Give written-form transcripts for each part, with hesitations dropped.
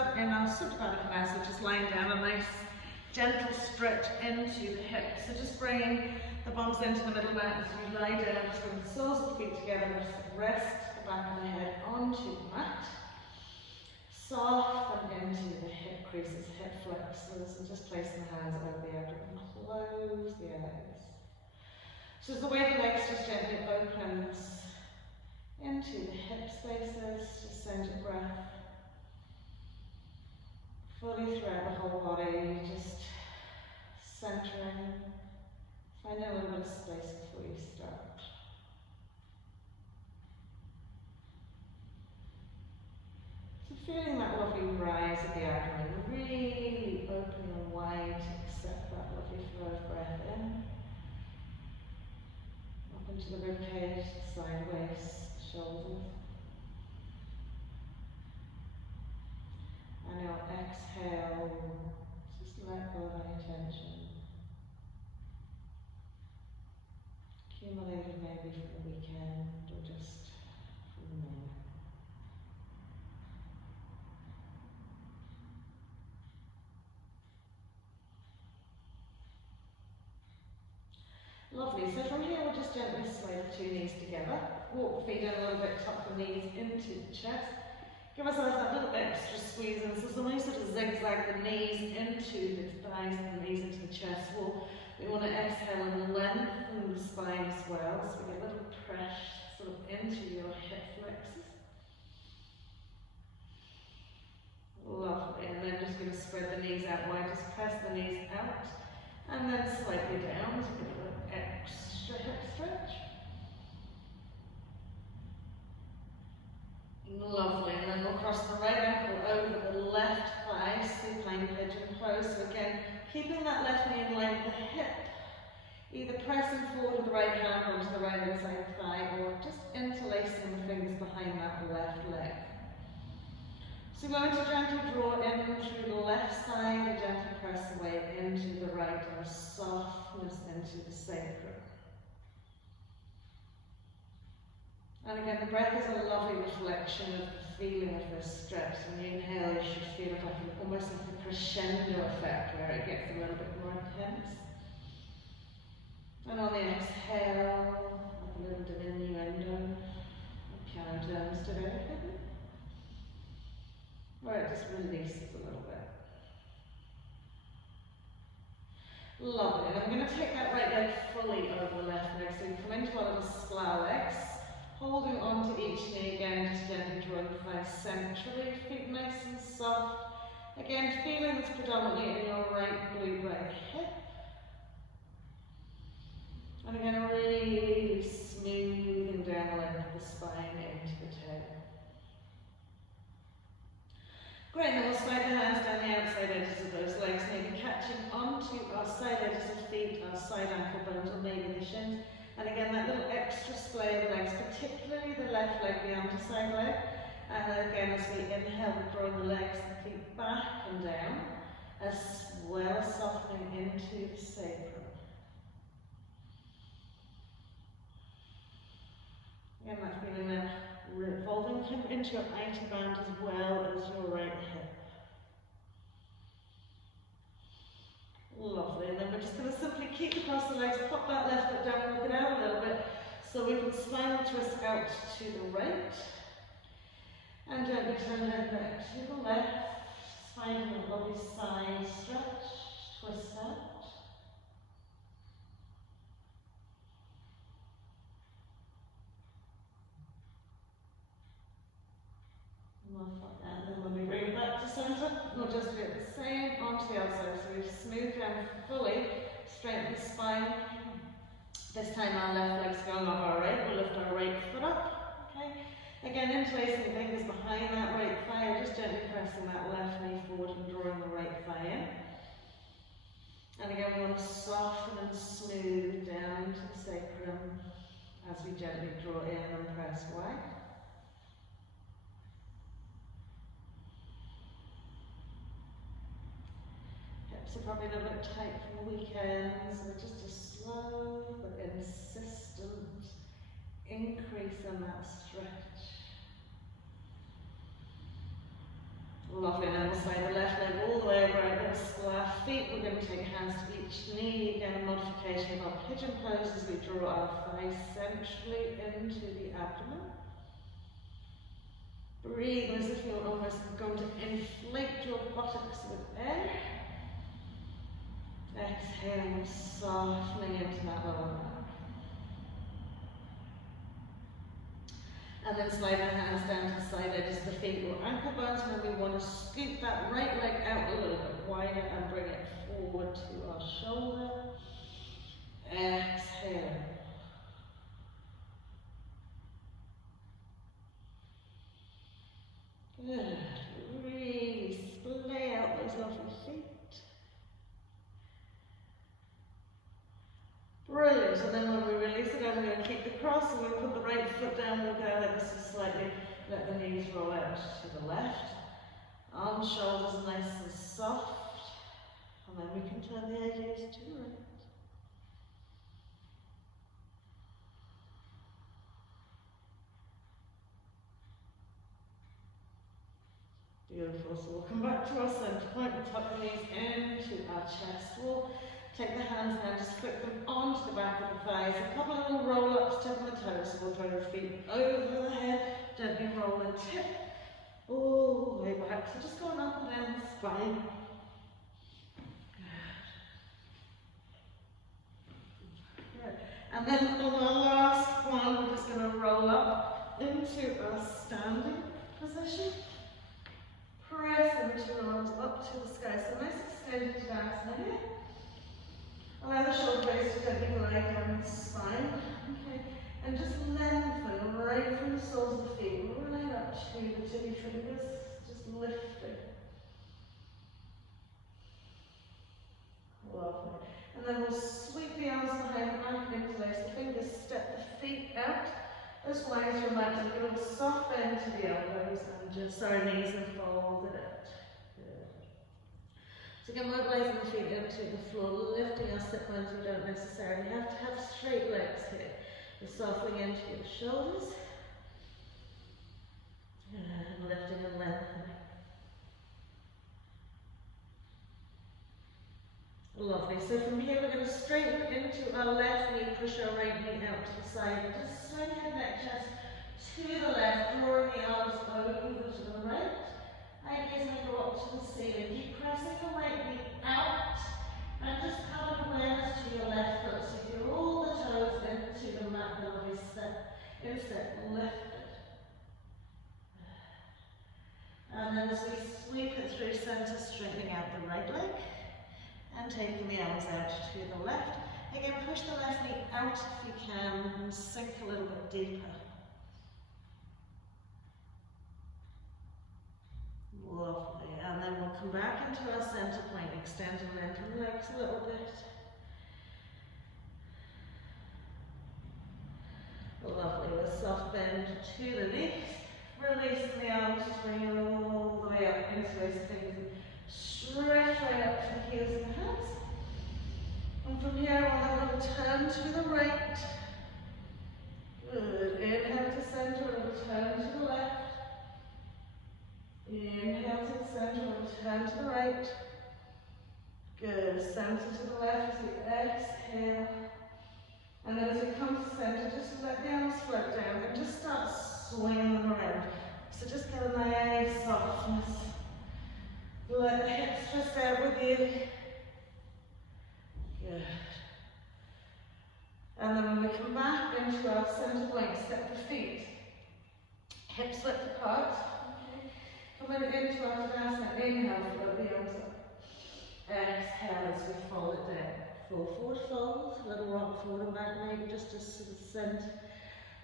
start in our Supta Parigasana, so just lying down, a nice gentle stretch into the hips. So just bringing the palms into the middle mat as you lie down, just bring the soles of the feet together, rest the back of the head onto the mat. Soften into the hip creases, hip flexors, and just placing the hands over the abdomen. Close the eyes. So as the weight of the legs just gently opens into the hip spaces, just send your breath fully throughout the whole body, just centering, finding a little bit of space before you start. So feeling that lovely rise of the abdomen, really opening wide to accept that lovely flow of breath in. Up into the rib cage, sideways, shoulders. And now exhale, just let go of any tension. Accumulated maybe from the weekend or just from the moment. Lovely, so from here we'll just gently sway the two knees together. Walk the feet in a little bit, tuck the knees into the chest. Give ourselves that little extra squeeze in, so sometimes sort of zigzag the knees into the thighs and the knees into the chest. We want to exhale and lengthen the spine as well, so we get a little press sort of into your hip flexors. Lovely, and then just going to spread the knees out wide, just press the knees out, and then slightly down, so we get a little extra hip stretch. Lovely, and then we'll cross the right ankle over the left thigh, supine pigeon pose. So again, keeping that left knee in line with the hip, either pressing forward with the right hand onto the right inside thigh, or just interlacing the fingers behind that left leg. So we're going to gently draw in through the left side, and gently press away into the right, and a softness into the sacrum. And again, the breath is a lovely reflection of the feeling of this stretch. When you inhale, you should feel it almost like a crescendo effect, where it gets a little bit more intense. And on the exhale, like a little diminuendo, piano terms today, where it just releases a little bit. Lovely, and I'm going to take that right leg fully over the left leg, so you come into our little splow legs. Holding on to each knee again, just gently drawing the thighs centrally, feet nice and soft. Again, feeling this predominantly in your right glute, right hip. And again, really smoothing down the length of the spine into the tail. Great, then we'll slide the hands down the outside edges of those legs, maybe catching onto our side edges of feet, our side ankle bones, or maybe the shins. And again, that little extra splay of the legs, particularly the left leg, the underside leg. And then again, as we inhale, we're drawing the legs and feet back and down, as well as softening into the sacrum. Again, that feeling there, revolving into your outer band as well as your right hip. Lovely, and then we're just going to simply keep across the legs, pop that left foot down, walk it out a little bit, so we can spinal twist out to the right, and gently turn the head back to the left, finding a lovely side stretch, twist out. And then when we bring it back to center, we'll just do the same onto the other side. So we smooth down fully, straighten the spine. This time our left leg's going off our right. We'll lift our right foot up. Okay. Again, interlacing the fingers behind that right thigh, just gently pressing that left knee forward and drawing the right thigh in. And again, we want to soften and smooth down to the sacrum as we gently draw in and press wide. So probably a little bit tight from the weekend, so just a slow but insistent increase in that stretch. Lovely, and then we'll slide the left leg all the way over our little square feet. We're going to take hands to each knee. Again, a modification of our pigeon pose as we draw our thighs centrally into the abdomen. Breathe as if you're almost going to inflate your buttocks with air. Exhale, softening into that lower back. And then slide the hands down to the side edges of the feet or ankle bones, and then we want to scoop that right leg out a little bit wider and bring it forward to our shoulder. Exhale. Good. Really splay out those lovely feet. Brilliant. And then when we release it, I'm going to keep the cross. I'm going to put the right foot down. We'll go like this and slightly let the knees roll out to the left. Arms, shoulders nice and soft. And then we can turn the edges to the right. Beautiful. So we'll come back to our center point. We'll tuck the knees into our chest wall. Take the hands now, just flick them onto the back of the thighs. A couple of little roll-ups, tip of the toes. So we'll throw the feet over the head, gently roll and tip all the way back. So just going up and down the spine. Good. And then on the last one, we're just going to roll up into a standing position. Press into your arms up to the sky. So nice extended stance here. Allow the shoulder blades to gently lie down the spine. Okay. And just lengthen right from the soles of the feet, right up to the tippy fingers. Just lifting. Lovely. And then we'll sweep the arms behind the back and interlace the fingers. Step the feet out as wide as your mat. Give a little soft bend to the elbows and just our knees and fold it out. So again, mobilizing the feet into the floor, lifting our sit bones. We don't necessarily have to have straight legs here. We're softening into your shoulders. And lifting and lengthening. Lovely. So from here we're going to straighten into our left knee, push our right knee out to the side. Just swing your neck, chest to the left, drawing the arms over to the right. Right knee's going to go up to the ceiling. Keep pressing the right knee out and just have an awareness to your left foot. So if you're all the toes into the mat, lovely step, instead lifted. And then as we sweep it through center, straightening out the right leg and taking the arms out to the left. Again, push the left knee out if you can and sink a little bit deeper. Lovely, and then we'll come back into our center point, extend and lengthen the legs a little bit. Lovely, with a soft bend to the knees, releasing the arms, just bring it all the way up into those fingers. Stretch right up to the heels of the hands. And from here we'll have a little turn to the right. Good, inhale to center, a little turn to the left. Inhale to the center, turn to the right. Good, center to the left as we exhale. And then as we come to center, just let the arms float down and just start swinging them around. So just get a nice softness. Let the hips twist out with you. Good. And then when we come back into our center point, step the feet. Hips width apart. Coming into our Parigasana, inhale, float the arms up. Exhale as we fold it down. Full forward fold, little rock forward and back, maybe just to sort of send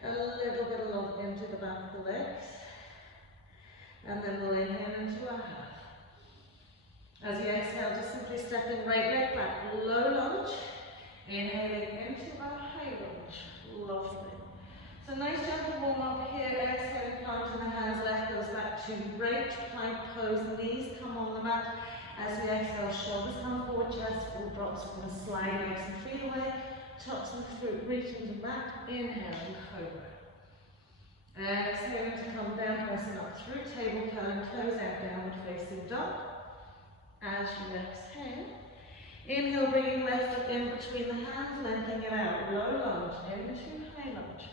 a little bit of love into the back of the legs. And then we'll inhale into our half. As you exhale, just simply stepping right leg back, low lunge. Inhaling into our high lunge. Lovely. So nice gentle warm up here, exhaling, planting the hands, left goes back to right plank pose, knees come on the mat. As we exhale, shoulders come forward, chest full drops, we're going to slide legs and feet away, tops of the foot reaching to back, inhale and cobra. Exhaling to come down, pressing up through table curl, toes out, downward facing dog. As you exhale, inhale, bringing left foot in between the hands, lengthening it out, low lunge, into high lunge.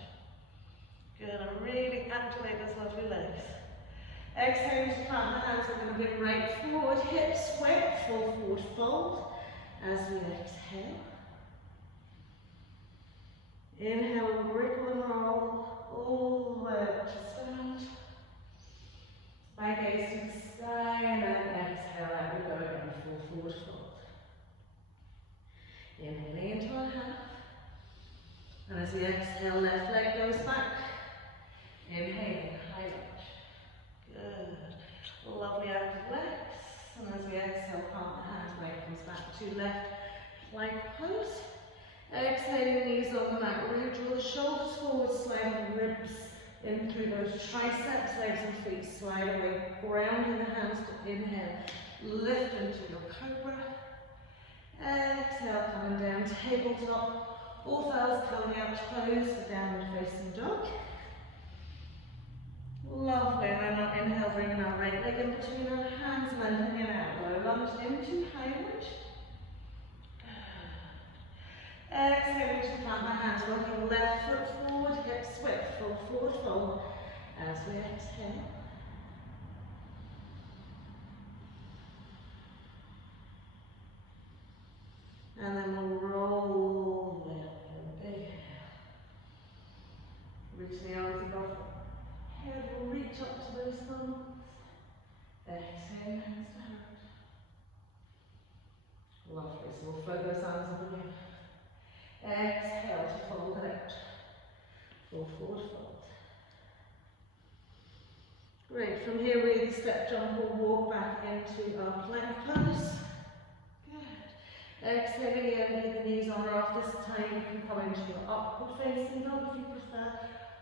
Good, and really activate those lovely legs. Exhale to plant the hands, we're going to bring right forward, hips width, full forward fold. As we exhale. Inhale, ripple and roll all the way up to stand. By gaze to the sky, and then exhale out we go again, full forward fold. Inhaling into our half. And as we exhale, left leg goes back. Inhaling, high lunge. Good. Lovely active legs. And as we exhale, palm the hands, leg comes back to left plank pose. Exhaling, knees on the mat. Really draw the shoulders forward, slide the ribs in through those triceps, legs and feet. Slide away, grounding the hands to inhale. Lift into your cobra. Exhale, coming down, tabletop. All thighs curling out, toes, the downward facing dog. Lovely, and then on inhale, bringing our right leg in between our hands, lengthening it out. Low lunge into high lunge. Exhaling to plant the hands, rocking left foot forward, hips width, full forward fold. As we exhale. And then we'll roll the way up for a big inhale. Reach the arms above the head, we'll reach up to those thumbs. Exhale, hands to heart. Lovely, so we'll float those arms up again. Exhale to fold it out. Full forward fold. Great, from here really step jump or walk back into our plank pose. Good. Exhale again, leave the knees on or off. This time you can come into your upward facing dog if you prefer,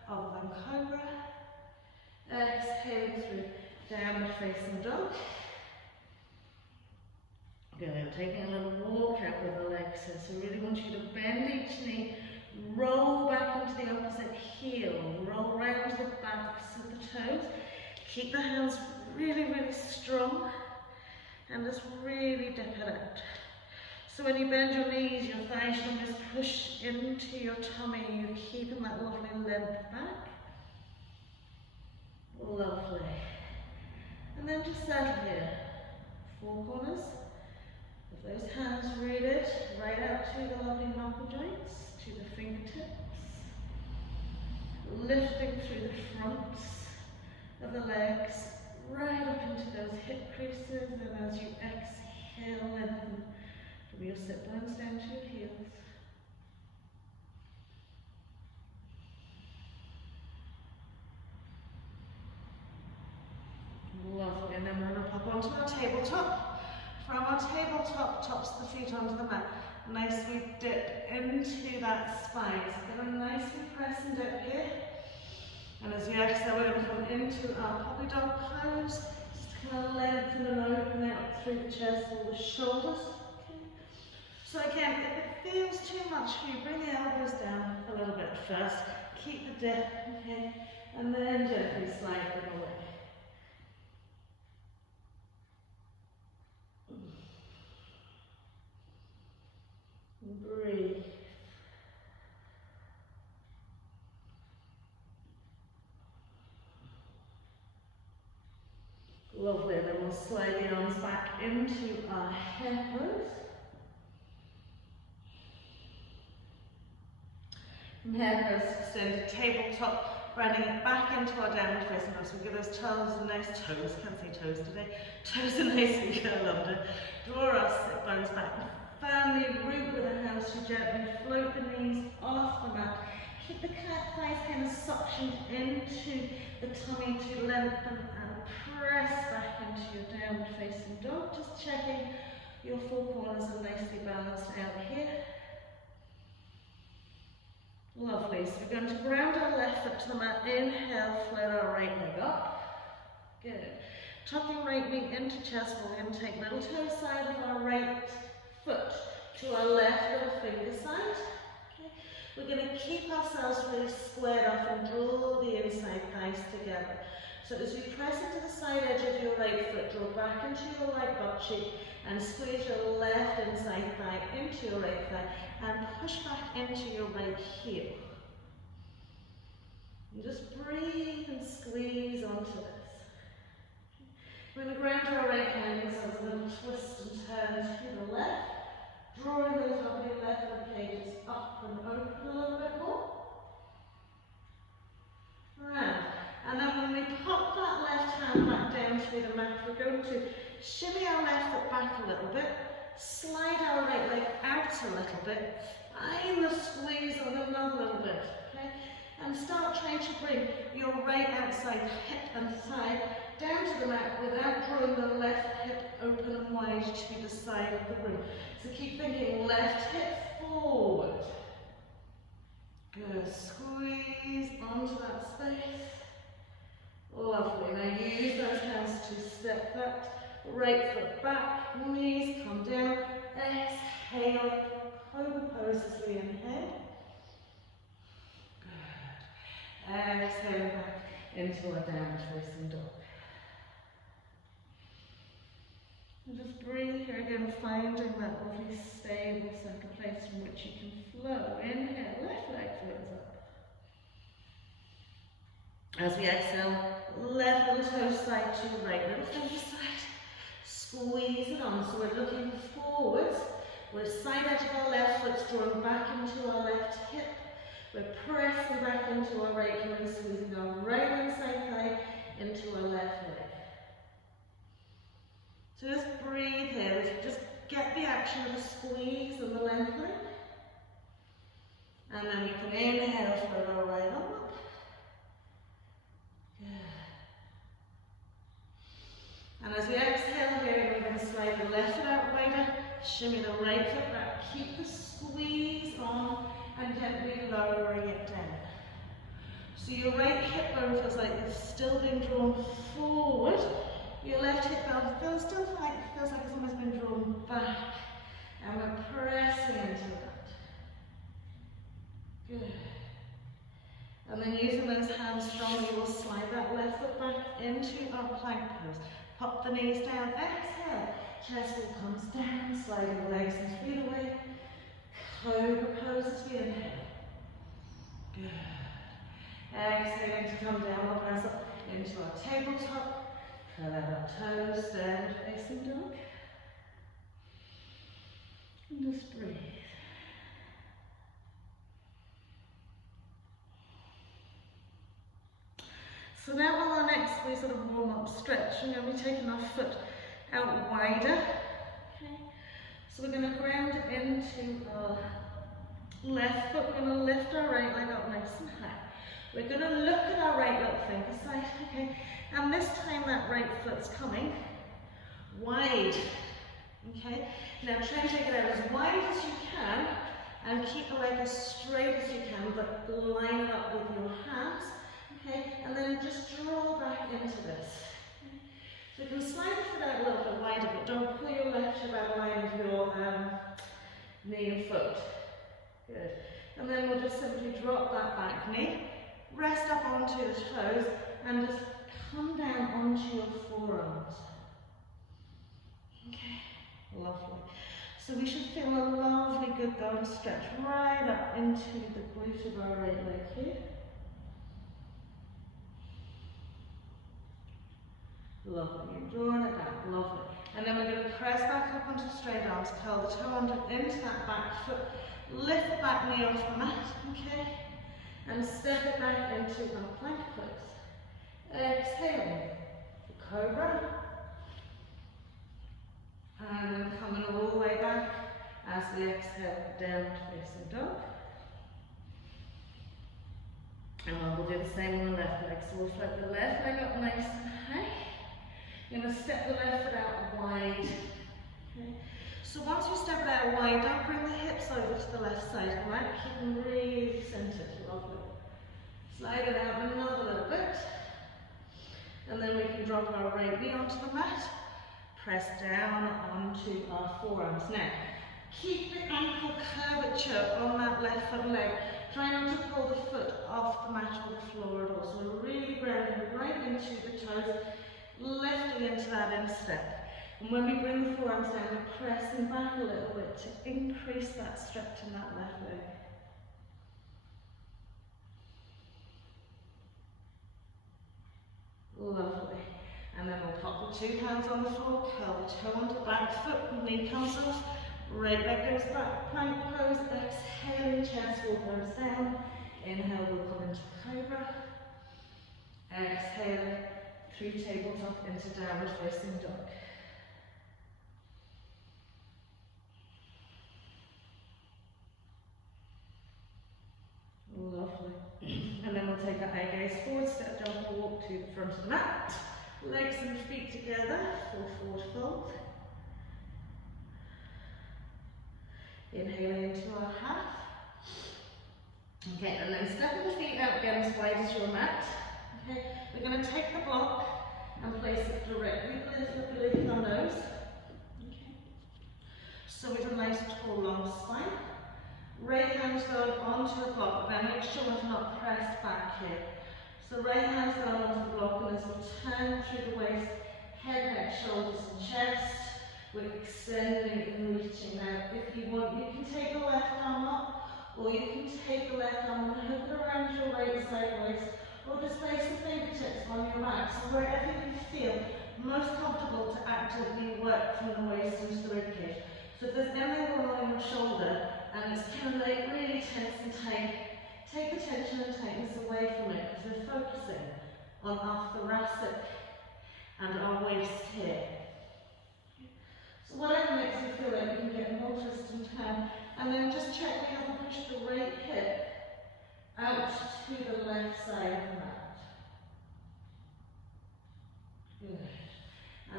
other than cobra. Exhale through downward facing dog. Good, taking a little walk out with the legs. So really want you to bend each knee, roll back into the opposite heel, roll right onto the backs of the toes. Keep the hands really, really strong and just really dip it out. So when you bend your knees, your thighs should just push into your tummy. You're keeping that lovely length back. Lovely. And then just settle here. Four corners. With those hands rooted right out to the lovely knuckle joints, to the fingertips. Lifting through the fronts of the legs, right up into those hip creases, and as you exhale, lengthen from your sit bones down to your heels. Lovely, and then we're going to pop onto our tabletop. From our tabletop, tops the feet onto the mat. Nice sweet dip into that spine. So we're going to nicely press and dip here. And as we exhale, we're going to come into our puppy dog pose. Just kind of lengthen and open out through the chest or the shoulders. Okay. So again, if it feels too much for you, bring the elbows down a little bit first. Keep the dip, okay, and then gently slide them away. Breathe. Lovely, then we'll slide the arms back into our hare pose. From hare pose, extend to tabletop, bringing it back into our downward facing dog. So we give those toes a nice toes, can't say toes today, toes a nicely curl under. Draw our sit bones back. Firmly root with the hands to gently float the knees off the mat. Keep the thighs kind of suctioned into the tummy to lengthen and press back into your downward facing dog. Just checking your four corners are nicely balanced out here. Lovely. So we're going to ground our left foot to the mat. Inhale, float our right leg up. Good. Tucking right knee into chest. We're going to take little toe side of our right foot to our left little finger side. Okay. We're going to keep ourselves really squared off and draw the inside thighs together. So as you press into the side edge of your right foot, draw back into your right butt cheek and squeeze your left inside thigh into your right thigh and push back into your right heel. And just breathe and squeeze onto this. We're going to ground our right hand as a little twist and turn to the left, drawing those lovely left rib cages up and open a little bit more. Round. And then when we pop that left hand back down to the mat, we're going to shimmy our left foot back a little bit, slide our right leg out a little bit, find the squeeze on another little bit, okay? And start trying to bring your right outside hip and thigh down to the mat without drawing the left hip open and wide to the side of the room. So keep thinking left hip forward. Good, squeeze onto that space. Lovely, now use those hands to step that right foot back, knees come down, exhale, cobra pose as we inhale. Good. Exhale back into a downward facing dog. And just breathe here again, finding that lovely stable center place from which you can flow. Inhale, left leg floats up. As we exhale, left little toe side to right, little finger side. Squeeze it on, so we're looking forwards. We're side edge of our left foot, drawing back into our left hip. We're pressing back into our right heel and squeezing our right inside thigh into our left leg. So just breathe here, just get the action of the squeeze and the lengthening. And then we can inhale for our right arm up. Good. And as we exhale here, we're going to slide the left foot out wider, shimmy the right foot back, keep the squeeze on and gently lowering it down. So your right hip bone feels like it's still being drawn forward. Your left hip bone feels like it's almost been drawn back. And we're pressing into that. Good. And then using those hands strongly, we'll slide that left foot back into our plank pose. Pop the knees down, exhale. Chest wall comes down, sliding the legs and feet away. Cobra pose as we inhale. Good. Exhaling to come down, we'll press up into our tabletop. Curl out our toes, downward facing dog. And just breathe. So now on our next, we sort of warm up stretch. We're going to be taking our foot out wider. Okay. So we're going to ground into our left foot. We're going to lift our right leg up nice and high. We're going to look at our right little finger side. Okay. And this time that right foot's coming wide. Okay. Now try and take it out as wide as you can and keep the leg as straight as you can, but line it up with your hands. Okay, and then just draw back into this. Okay. So you can slide the foot out a little bit wider, but don't pull your left hip out of line with your knee and foot. Good. And then we'll just simply drop that back knee, rest up onto the toes, and just come down onto your forearms. Okay, lovely. So we should feel a lovely good down stretch right up into the glute of our right leg here. Lovely, you're drawing it back, lovely. And then we're going to press back up onto straight arms, curl the toe under into that back foot, lift the back knee off the mat, okay? And step it back into our plank pose. Exhaling, cobra. And then coming all the way back as we exhale, downward facing dog. And we'll do the same on the left leg. So we'll float the left leg up nice and high. You're going to step the left foot out wide. Okay. So once you step it out wide, don't bring the hips over to the left side, alright? Keep them really centered, lovely. Slide it out another little bit. And then we can drop our right knee onto the mat. Press down onto our forearms. Now, keep the ankle curvature on that left foot leg Try not to pull the foot off the mat or the floor at all. So we're really grounding right into the toes, lifting into that instep. And when we bring the forearms down, we're pressing back a little bit to increase that stretch in that left leg. Lovely. And then we'll pop the two hands on the floor, curl the toe onto the back foot, knee comes off, right leg goes back, plank pose, exhaling, chest wall goes down, inhale, we'll come into cobra, exhale, through tabletop into downward facing dog. Lovely. And then we'll take our eye gaze forward, step down, walk to the front of the mat. Legs and feet together, full forward fold. Inhaling into our half. Okay, and then stepping the feet out again as wide as your mat. Okay, we're going to take the block and place it directly beneath our nose. Okay. So with a nice tall long spine. Right hand's going onto the block, but then make sure we're not pressed back here. So right hand's going onto the block, and as we turn through the waist, head, neck, shoulders and chest, we're extending and reaching out. If you want, you can take the left arm up, or you can take the left arm and hook it around your right side waist, or just place the fingertips on your mat. So wherever you feel most comfortable to actively work from the waist into the ribcage. So if there's anything going on your shoulder, and it's kind of like really tense and tight, take the tension and tightness away from it, because we're focusing on our thoracic and our waist here. So whatever makes you feel like you can get more twist and turn, and then just check we haven't pushed the right hip out to the left side of the mat. Good.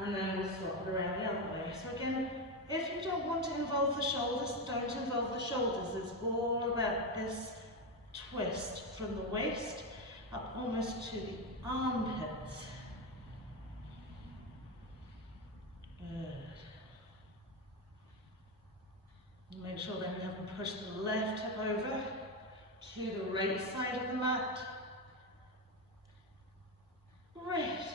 And then we'll swap it around the other way. So again, if you don't want to involve the shoulders, don't involve the shoulders. It's all about this twist from the waist up almost to the armpits. Good. Make sure then we haven't pushed the left hip over to the right side of the mat. Great.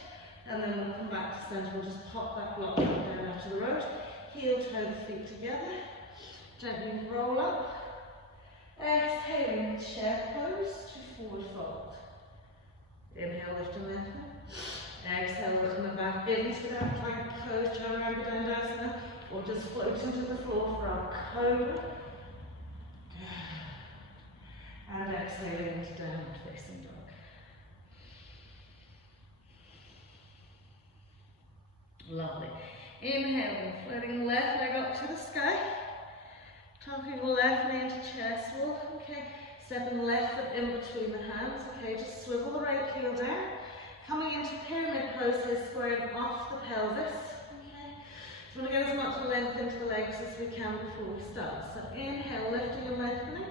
And then we'll come back to center. We'll just pop that block down out to the road. Heel, toe, the feet together. Gently roll up. Exhaling, chair pose to forward fold. Inhale, lift and lengthen. Exhale, looking the back into that plank pose, Parigasana, or just float into the floor for our cobra. And exhaling into downward facing dog. Lovely. Inhale, floating left leg up to the sky. Tucking left knee into chest wall. Okay. Stepping left foot in between the hands. Okay, just swivel the right heel down. Coming into pyramid pose, so squaring off the pelvis. Okay. So we're going to get as much length into the legs as we can before we start. So inhale, lifting and lengthening.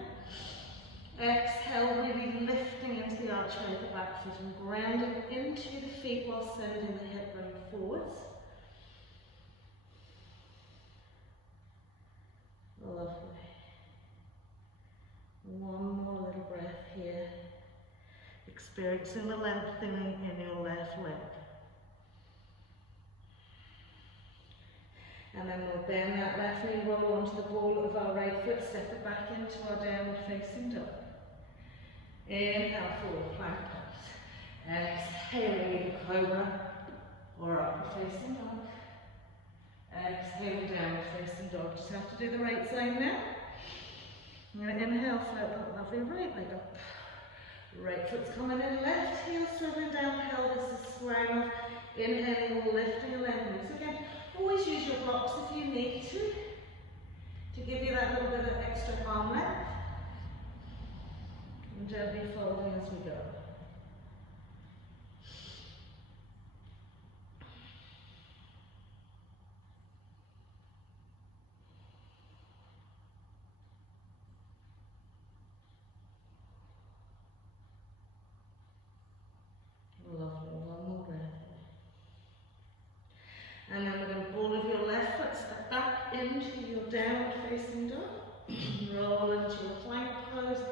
Exhale, really lifting into the archway of the back foot and grounding into the feet while sending the hip bone forwards. Lovely. One more little breath here. Experiencing the lengthening in your left leg. And then we'll bend that left knee, roll onto the ball of our right foot, step it back into our downward facing dog. Inhale, forward plank pose. Exhaling, either cobra or upward facing dog. Exhale, downward facing dog. Just have to do the right side now. I'm going to inhale, float that lovely right leg up. Right foot's coming in, left heel swiveling down, pelvis is squaring off. Inhaling, lifting and lengthening. So again, always use your blocks if you need to give you that little bit of extra arm length. And gently folding as we go. Lovely, one more breath. And then we're going to ball of your left foot, step back into your downward facing dog. Roll into your plank pose.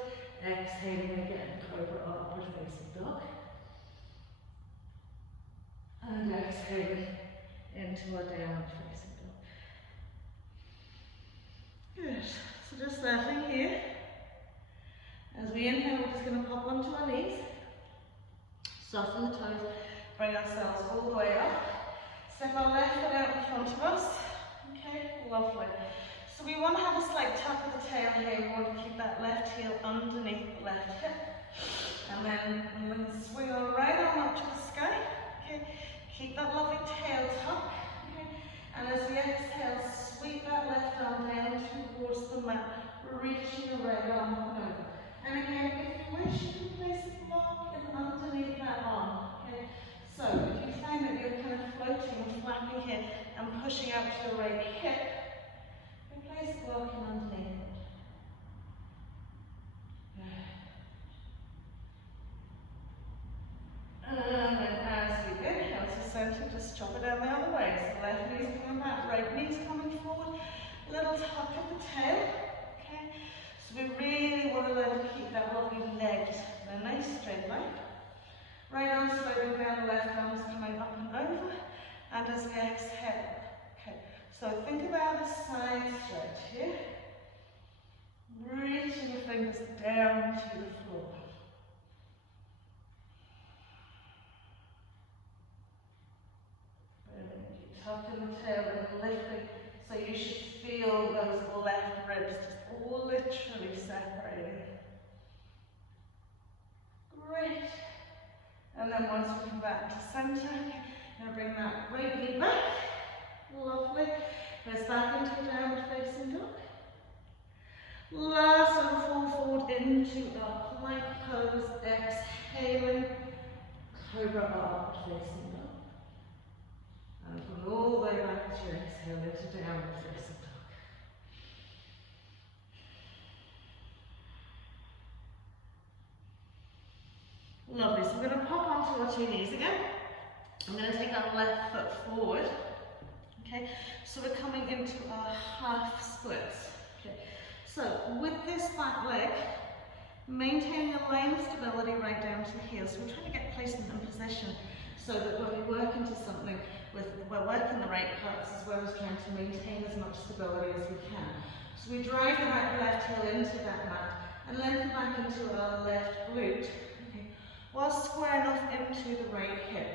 Exhaling again, cobra upward facing dog. And exhaling into a downward facing dog. Good. So just settling here. As we inhale, we're just going to pop onto our knees. Soften the toes. Bring ourselves all the way up. Step our left foot out in front of us. Okay, lovely. So we want to have a slight tuck of the tail here. We want to keep that left heel underneath the left hip. And then we're going to swing our right arm up to the sky. Okay, keep that lovely tail tuck. Okay, and as we exhale, sweep that left arm down towards the mat, reaching the right arm up and over. And again, if you wish, you can place a block underneath that arm. Okay, so if you find that you're kind of floating and flapping here and pushing out to the right hip, place a block underneath it. And then as you inhale to center, just chop it down the other way. So left knee's coming back, right knee's coming forward. Little tuck at the tail. Okay. So we really want to let it keep that lovely leg in a nice straight line. Right arm sliding down, left arm's coming up and over. And as we exhale. Okay. So think about a side stretch here. Reaching your fingers down to the floor. Tucking the tail and lifting, so you should feel those left ribs just literally separating. Great. And then once we come back to center, now bring that right knee back. Lovely. Press back into a downward facing dog. Last one, fall forward into a plank pose, exhaling, cobra upward facing dog. And come all the way back to your exhale into downward facing dog. Lovely. So we're going to pop onto our two knees again. I'm going to take our left foot forward. Okay, so we're coming into our half splits. Okay, so with this back leg, maintaining a line of stability right down to the heel. So we're trying to get placement and position so that when we work into something, we're working the right parts as well as trying to maintain as much stability as we can. So we drive the right left heel into that mat and lengthen back into our left glute, okay, while squaring off into the right hip.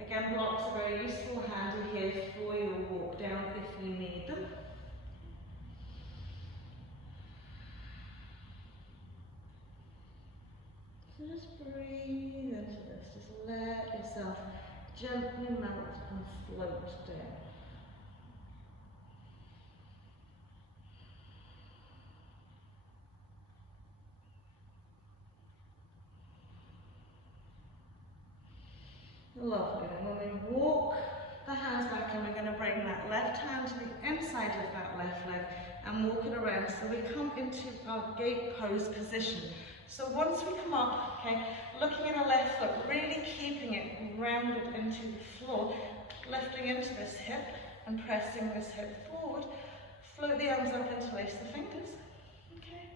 Again, blocks are very useful, handy here for your walk down if you need them. So just breathe into this, just let yourself gently melt and float down. Lovely. And when we walk the hands back in, we're going to bring that left hand to the inside of that left leg and walk it around. So we come into our gate pose position. So once we come up, okay, looking at our left foot, really keeping it grounded into the floor, lifting into this hip and pressing this hip forward. Float the arms up, interlace the fingers. Okay.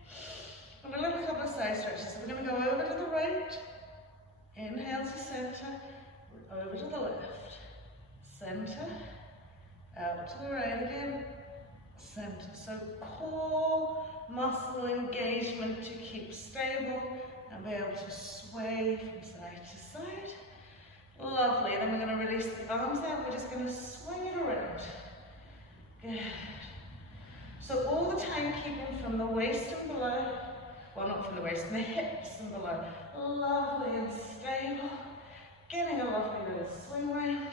And a little couple of side stretches. So we're going to go over to the right, inhale to center, over to the left, center, out to the right again, center. So core muscle engagement to keep stable and be able to sway from side to side. Lovely. And then we're going to release the arms out. We're just going to swing it around. Good. So all the time keeping from the waist and below, well, not from the waist, from the hips and below. Lovely and stable. Getting a lovely little swing round.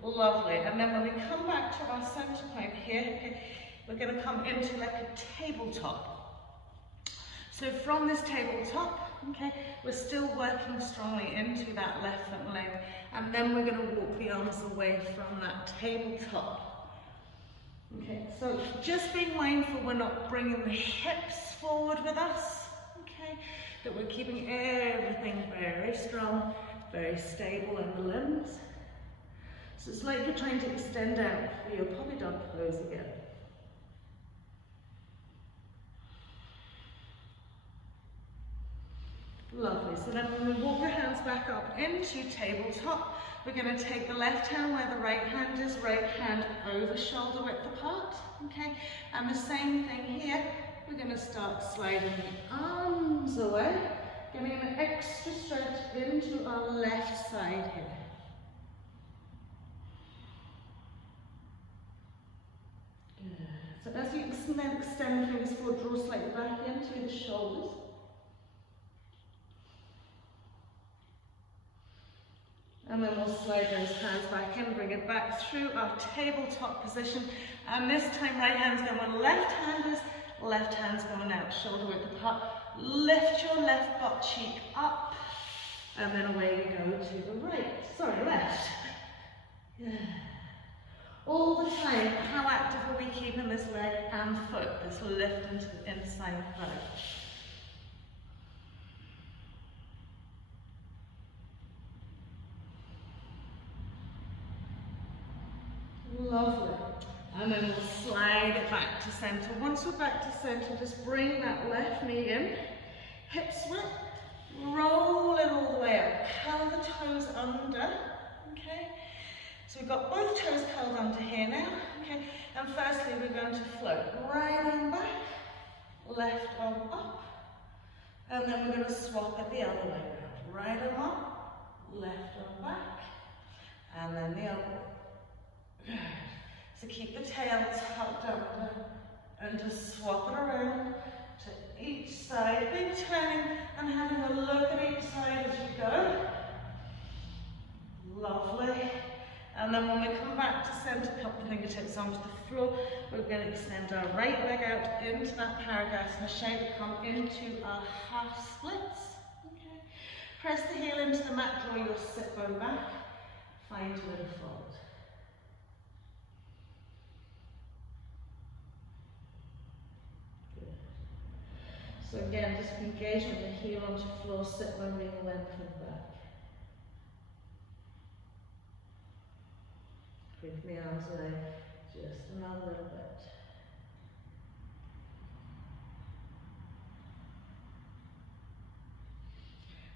Lovely. And then when we come back to our center point here, okay, we're going to come into like a tabletop. So from this tabletop, okay, we're still working strongly into that left foot leg. And then we're going to walk the arms away from that tabletop. Okay, so just being mindful we're not bringing the hips forward with us. Okay, that we're keeping everything very strong, very stable in the limbs. So it's like you're trying to extend out for your puppy dog pose again. Lovely. So then when we walk our hands back up into tabletop, we're going to take the left hand where the right hand is, right hand over shoulder width apart. Okay, and the same thing here. We're going to start sliding the arms away, getting an extra stretch into our left side here. Good. So as you extend the fingers forward, draw slightly back into the shoulders. And then we'll slide those hands back in, bring it back through our tabletop position. And this time, right hand's going with left-handers, left hand's going out, shoulder width apart. Lift your left butt cheek up, and then away we go to the left. Yeah. All the time, how active are we keeping this leg and foot, this lift into the inside thigh? Lovely. And then we'll slide it back to center. Once we're back to center, just bring that left knee in, hips width, roll it all the way up, curl the toes under, okay? So we've got both toes curled under here now, okay? And firstly, we're going to float right arm back, left arm up, and then we're going to swap it the other way around. Right arm up, left arm back, and then the other way. Good. So keep the tail tucked under and just swap it around to each side. Big turning and having a look at each side as you go. Lovely. And then when we come back to center, cup the fingertips onto the floor, we're going to extend our right leg out into that Parigasana shape, come into our half splits. Okay. Press the heel into the mat, draw your sit bone back, find a little fold. So again, just engage with the heel onto the floor, sit bone being lengthened back. Creep the arms away just another little bit.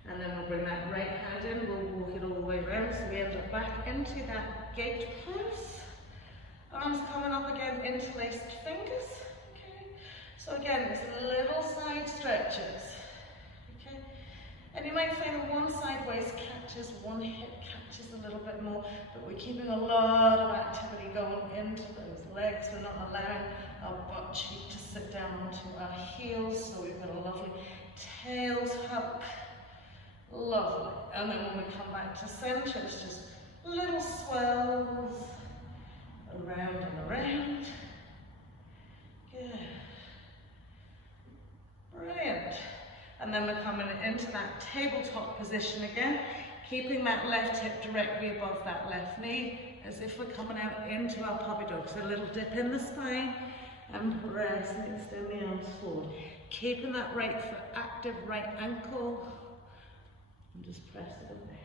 And then we'll bring that right hand in, we'll walk it all the way around so we end up back into that gate pose. Arms coming up again, interlaced fingers. So again, it's little side stretches, okay? And you might find that one side waist catches, one hip catches a little bit more, but we're keeping a lot of activity going into those legs. We're not allowing our butt cheek to sit down onto our heels, so we've got a lovely tail tuck. Lovely. And then when we come back to center, it's just little swells around and around. Good. Brilliant. And then we're coming into that tabletop position again, keeping that left hip directly above that left knee, as if we're coming out into our puppy dog. So a little dip in the spine and press and extend the arms forward. Keeping that right foot active, right ankle, and just press it away.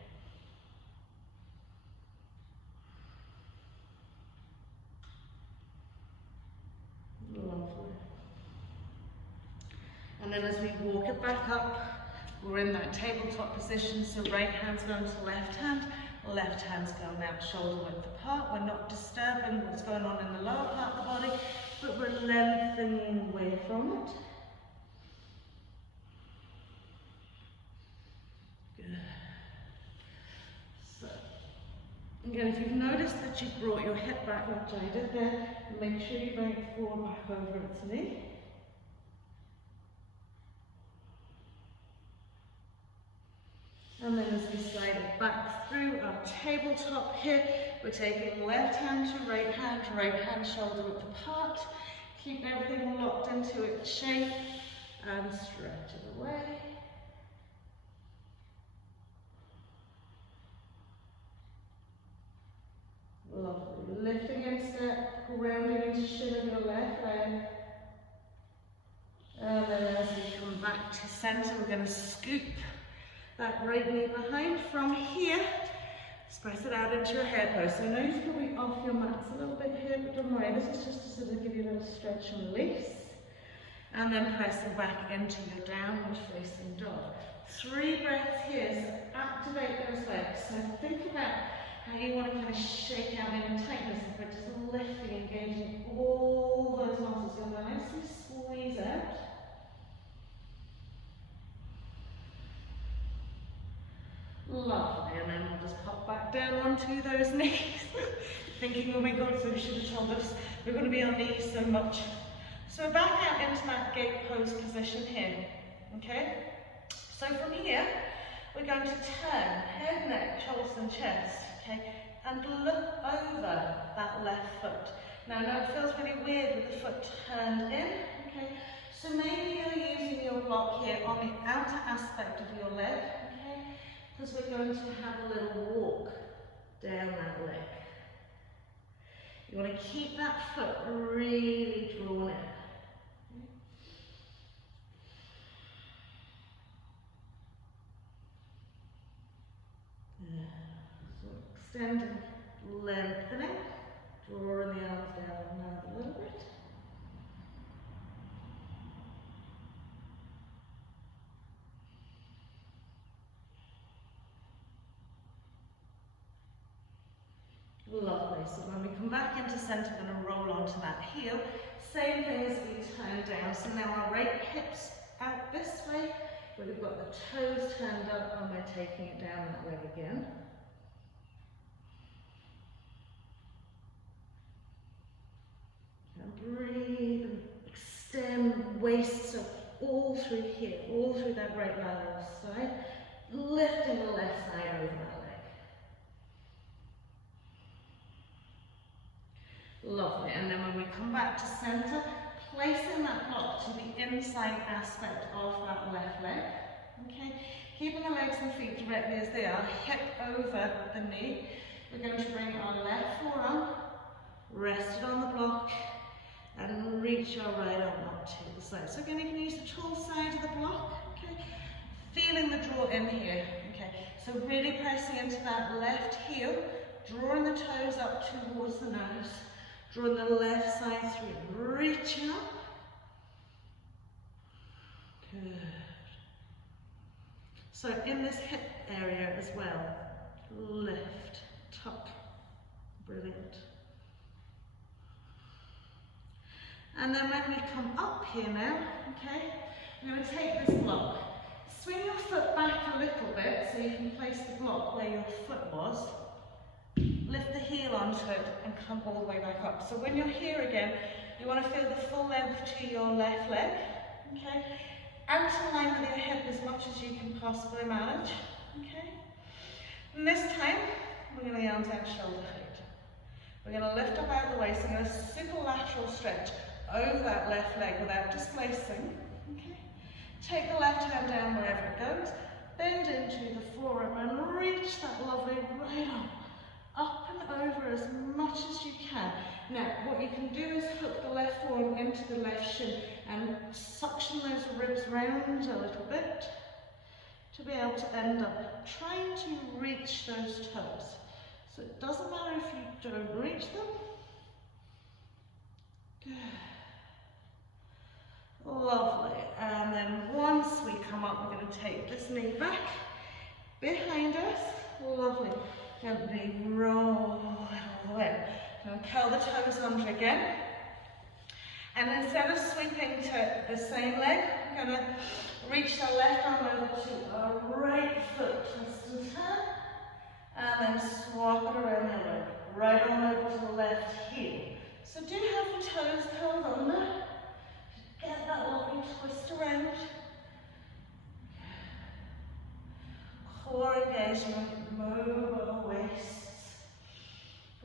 Lovely. And then as we walk it back up, we're in that tabletop position, so right hand's going to left hand's going out shoulder width apart. We're not disturbing what's going on in the lower part of the body, but we're lengthening away from it. Good. So, again, if you've noticed that you've brought your hip back like I did there, make sure you bring it forward back over its knee. And then as we slide it back through our tabletop here, we're taking left hand to right hand shoulder width apart. Keep everything locked into its shape and stretch it away. Lovely. Lifting in step, grounding into shin of your left leg. And then as we come back to center, we're going to scoop that right knee behind. From here, press it out into your head pose. So I know you're probably off your mats a little bit here, but don't worry, this is just to sort of give you a little stretch and release. And then pressing back into your downward facing dog. 3 breaths here, so activate those legs. So think about how you want to kind of shake out any tightness, but just lifting, engaging all those muscles. You'll nicely squeeze out. Lovely, and then we'll just pop back down onto those knees. Thinking, oh my God, so we should have told us we're going to be on knees so much. So back out into that gate pose position here, okay? So from here, we're going to turn head, neck, shoulders and chest, okay? And look over that left foot. Now I know it feels really weird with the foot turned in, okay? So maybe you're using your block here on the outer aspect of your leg, okay? Because we're going to have a little walk down that leg. You want to keep that foot really drawn in. So extending, lengthening, drawing the arms down now a little bit. Lovely, so when we come back into centre, we're going to roll onto that heel. Same thing as we turn down, so now our right hip's out this way, where we've got the toes turned up and we're taking it down that leg again. And breathe and extend waist so all through here, all through that right lateral side, lifting the left side over that leg. Lovely, and then when we come back to centre, placing that block to the inside aspect of that left leg, okay? Keeping the legs and feet directly as they are, hip over the knee. We're going to bring our left forearm, rest it on the block, and reach our right arm up to the side. So again, you can use the tall side of the block, okay? Feeling the draw in here, okay? So really pressing into that left heel, drawing the toes up towards the nose, drawing the left side through, reaching up. Good. So in this hip area as well, lift, tuck, brilliant. And then when we come up here now, okay, we're going to take this block, swing your foot back a little bit so you can place the block where your foot was, lift the heel onto it and come all the way back up. So when you're here again, you want to feel the full length to your left leg, okay, out in line with your hip as much as you can possibly manage, okay. And this time, we're going to arms out shoulder height. We're going to lift up out of the waist and a super lateral stretch over that left leg without displacing, okay. Take the left hand down wherever it goes, bend into the forearm and reach that lovely right arm up and over as much as you can. Now, what you can do is hook the left forearm into the left shin and suction those ribs round a little bit to be able to end up trying to reach those toes. So it doesn't matter if you don't reach them. Good. Lovely. And then once we come up, we're going to take this knee back behind us. Lovely. Gently roll it all the way. Now curl the toes under again. And instead of sweeping to the same leg, we're going to reach the left arm over to our right foot, twist and turn. And then swap it around the other. Right arm over to the left heel. So do have the toes curled under. Get that lovely twist around. Core engagement, move our waists.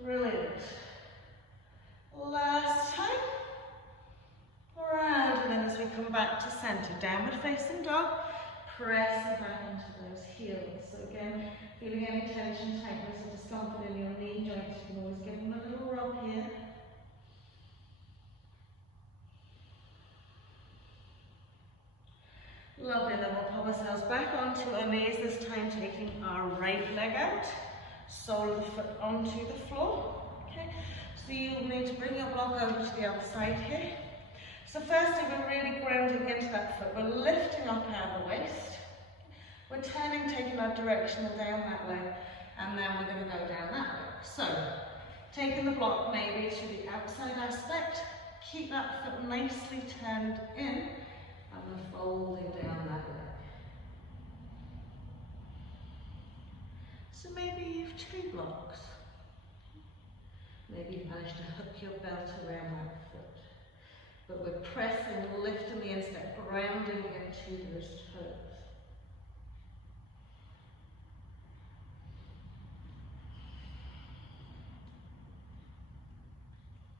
Brilliant. Last time. Round, and then as we come back to centre, downward facing dog, pressing back into those heels. So again, feeling any tension, tightness or discomfort in your knee joints, you can always give them a little rub here. Lovely, then we'll pop ourselves back onto our knees, this time taking our right leg out, sole of the foot onto the floor. Okay, so you'll need to bring your block over to the other side here. So firstly, we're really grounding into that foot. We're lifting up out of the waist. We're turning, taking our directional down that way, and then we're going to go down that way. So, taking the block maybe to the outside aspect, keep that foot nicely turned in, and we're folding down that leg. So maybe you've two blocks. Maybe you've managed to hook your belt around that foot. But we're pressing, lifting the instep, grounding into those toes.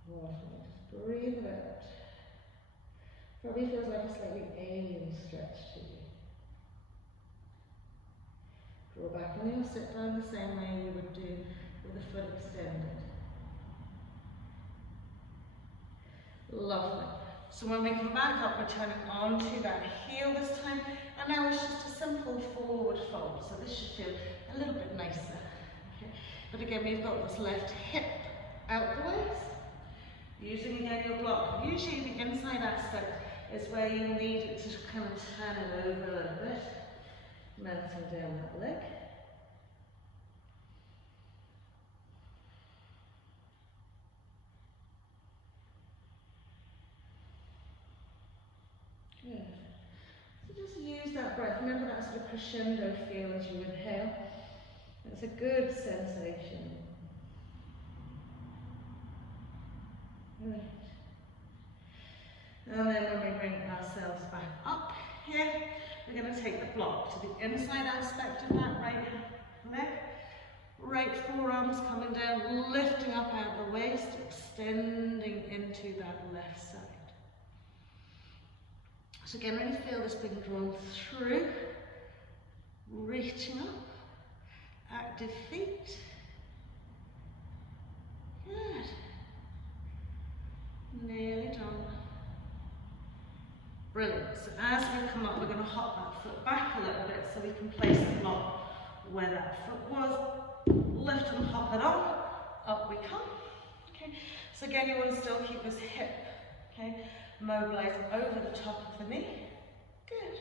Wonderful. Just breathe it out. Probably feels like a slightly alien stretch to you. Draw back and you'll sit down the same way you would do with the foot extended. Lovely. So when we come back up, we're turning onto that heel this time, and now it's just a simple forward fold. So this should feel a little bit nicer. Okay. But again, we've got this left hip out the waist. Using again your block. Usually the inside aspect is where you need it to kind of turn it over a little bit. Melting down that leg. Good. So just use that breath. Remember that sort of crescendo feel as you inhale. It's a good sensation. Right. And then when we bring ourselves back up here, we're going to take the block to the inside aspect of that right leg. Right forearms coming down, lifting up out of the waist, extending into that left side. So again, really feel this being drawn through, reaching up, active feet. Good. Nearly done. Brilliant. So as we come up, we're going to hop that foot back a little bit so we can place the block where that foot was. Lift and hop it on. Up we come. Okay. So again, you want to still keep this hip, okay, mobilize over the top of the knee. Good.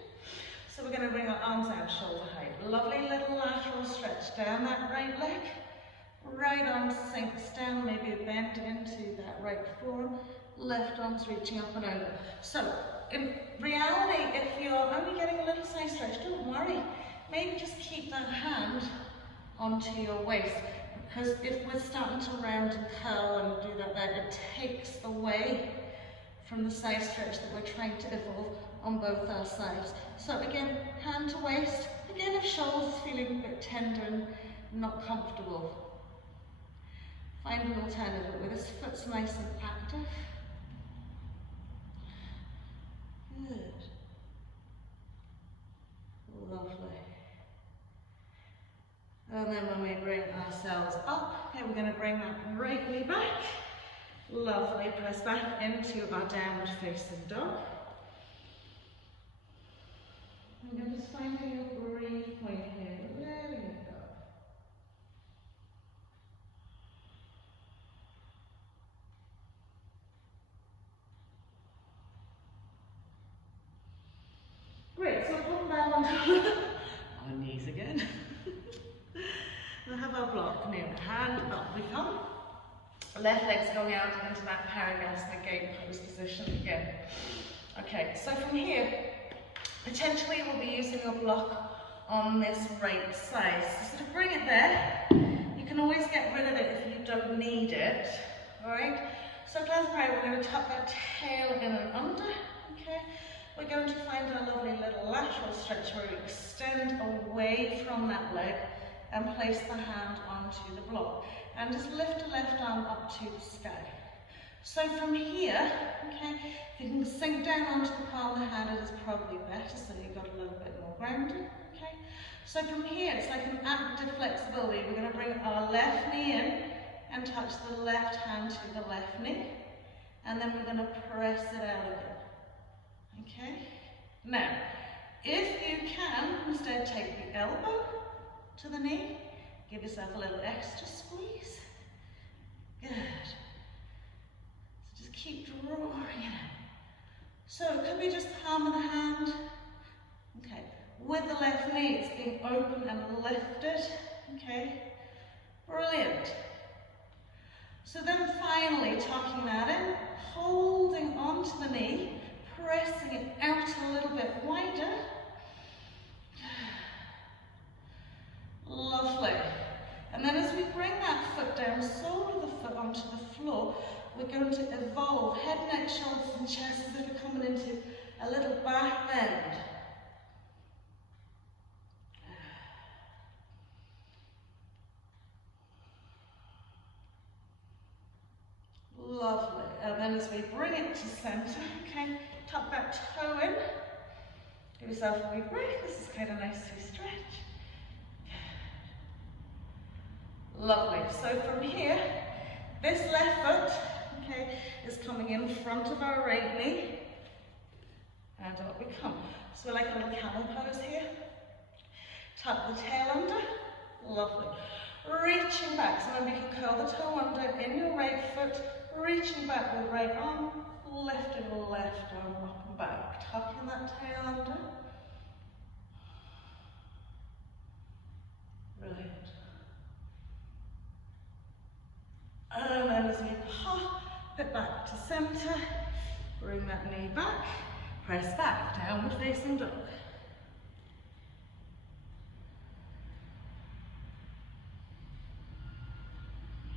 So we're going to bring our arms out shoulder height. Lovely little lateral stretch down that right leg. Right arm sinks down, maybe a bend into that right forearm. Left arm's reaching up and over. So, in reality, if you're only getting a little side stretch, don't worry. Maybe just keep that hand onto your waist. Because if we're starting to round and curl and do that there, it takes away from the side stretch that we're trying to evolve on both our sides. So again, hand to waist. Again, if shoulders feeling a bit tender and not comfortable, find an alternative where this foot's nice and active. Good. Lovely. And then when we bring ourselves up, okay, we're going to bring that right knee back. Lovely. Press back into our downward facing dog. And you're just finding your breathe point here, letting it go. Great, so we'll come back onto our knees again. We'll have our block now. Hand up we come. Left leg's going out into that Parigasana gate pose position again. Okay, so from here, potentially we'll be using your block on this right side. So to bring it there, you can always get rid of it if you don't need it. Alright? So class prayer, we're going to tuck that tail in and under. Okay? We're going to find our lovely little lateral stretch where we extend away from that leg and place the hand onto the block. And just lift the left arm up to the sky. So from here, okay, if you can sink down onto the palm of the hand, it is probably better, so you've got a little bit more grounding, okay? So from here, it's like an active flexibility. We're going to bring our left knee in and touch the left hand to the left knee. And then we're going to press it out again. Okay? Now, if you can, instead take the elbow to the knee. Give yourself a little extra squeeze. Good. So just keep drawing it. So it could be just palm of the hand. Okay. With the left knee, it's being open and lifted. Okay. Brilliant. So then finally, tucking that in, holding onto the knee, pressing it out a little bit wider. Lovely. And then as we bring that foot down, sole of the foot onto the floor, we're going to evolve head, neck, shoulders and chest as if we're coming into a little back bend. Lovely. And then as we bring it to center, okay, tuck that toe in. Give yourself a wee break. This is kind of nice to stretch. Lovely. So from here, this left foot, okay, is coming in front of our right knee. And up we come. So we're like a little camel pose here. Tuck the tail under. Lovely. Reaching back. So then we can curl the toe under in your right foot. Reaching back with right arm. Lifting left arm up and back. Tucking that tail under. Brilliant. And then as we pop it back to center, bring that knee back, press back, downward facing dog.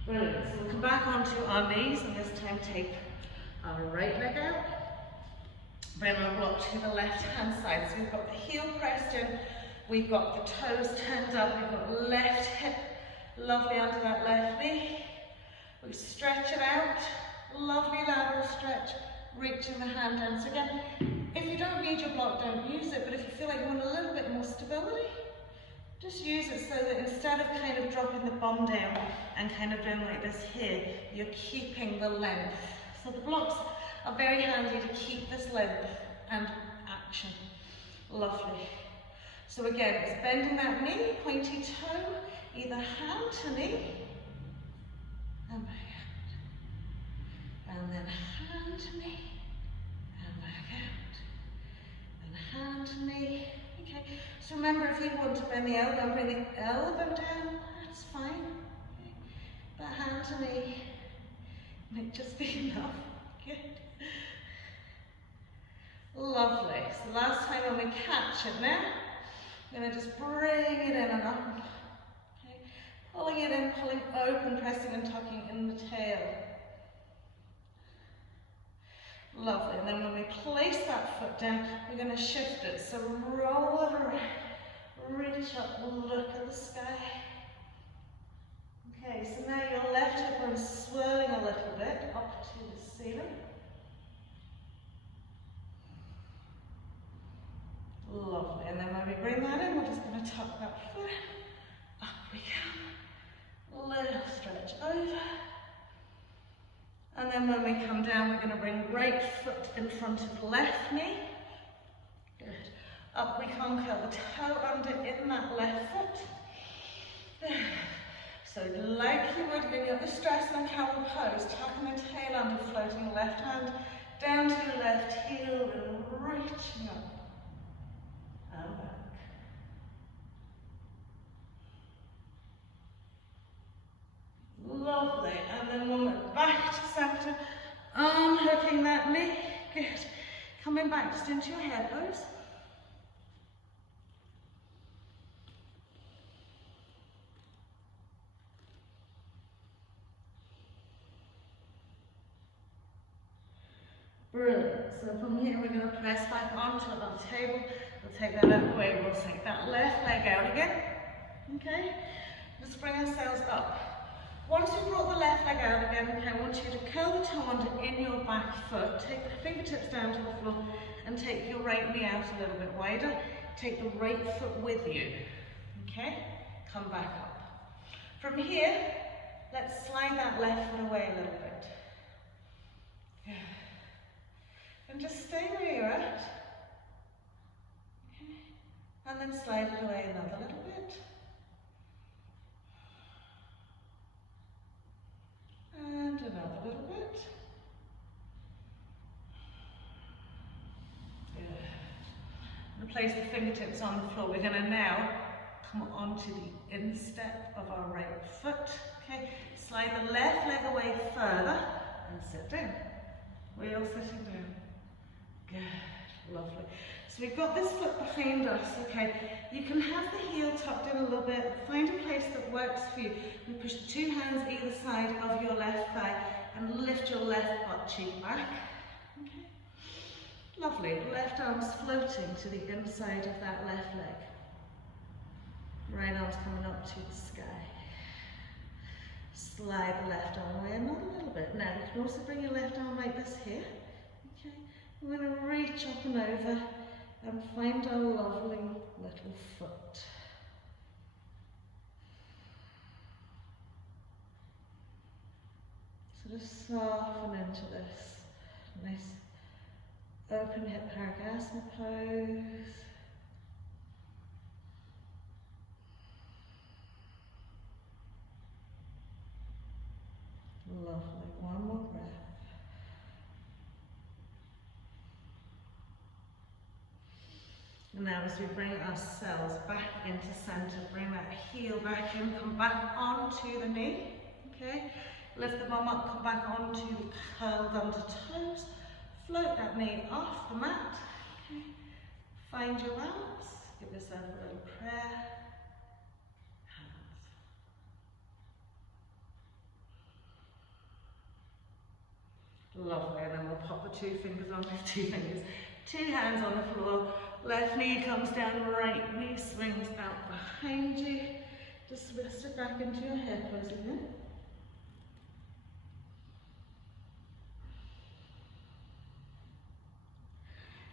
Brilliant. So we'll come back onto our knees and this time take our right leg out. Bring our block to the left hand side. So we've got the heel pressed in, we've got the toes turned up, we've got left hip lovely under that left knee. We stretch it out, lovely lateral stretch, reaching the hand down. So again, if you don't need your block, don't use it, but if you feel like you want a little bit more stability, just use it so that instead of kind of dropping the bum down and kind of doing like this here, you're keeping the length. So the blocks are very handy to keep this length and action. Lovely. So again, it's bending that knee, pointy toe, either hand to knee, and back out. And then hand to knee, and back out. And hand to knee. Okay, so remember if you want to bend the elbow, bring the elbow down, that's fine. Okay. But hand to knee might just be enough. Good. Lovely. So last time when we catch it now, I'm going to just bring it in and up. Okay. Pulling it in, pulling open, pressing and tucking in the tail. Lovely. And then when we place that foot down, we're going to shift it. So roll it around, reach up, look at the sky. Okay, so now your left hip bone swirling a little bit up to the ceiling. Lovely. And then when we bring that in, we're just going to tuck that foot in. Up we come. Little stretch over. And then when we come down, we're going to bring right foot in front of left knee. Good. Up we come, curl the toe under in that left foot. So like you would in your Parigasana camel pose, tucking the tail under, floating left hand down to your left heel and reaching up and back. Lovely. And then when we're back to center, unhooking that knee. Good. Coming back just into your head pose. Brilliant. So from here we're going to press back onto the table. We'll take that out of the way. We'll take that left leg out again. Okay? Let's bring ourselves up. Once you've brought the left leg out again, okay, I want you to curl the toe under in your back foot. Take the fingertips down to the floor and take your right knee out a little bit wider. Take the right foot with you. Okay? Come back up. From here, let's slide that left foot away a little bit. Yeah. And just stay where you're at. Okay. And then slide it away another little bit. And another little bit. place the fingertips on the floor. We're going to now come onto the instep of our right foot. Okay, slide the left leg away further and sit down. We're all sitting down. Good, lovely. So we've got this foot behind us, okay. You can have the heel tucked in a little bit, find a place that works for you. And push the two hands either side of your left thigh and lift your left butt cheek back. Okay. Lovely, left arm's floating to the inside of that left leg. Right arm's coming up to the sky. Slide the left arm away another little bit. Now you can also bring your left arm like this here. Okay. We're going to reach up and over and find our lovely little foot. So just soften into this nice open hip Parigasana pose. Lovely, one more breath. And now as we bring ourselves back into center, bring that heel back in, come back onto the knee, okay? Lift the bum up, come back onto the curled under toes, float that knee off the mat, okay? Find your balance, give yourself a little prayer. Lovely, and then we'll pop the two fingers on, two hands on the floor, left knee comes down, right knee swings out behind you. Just twist it back into your head pose again.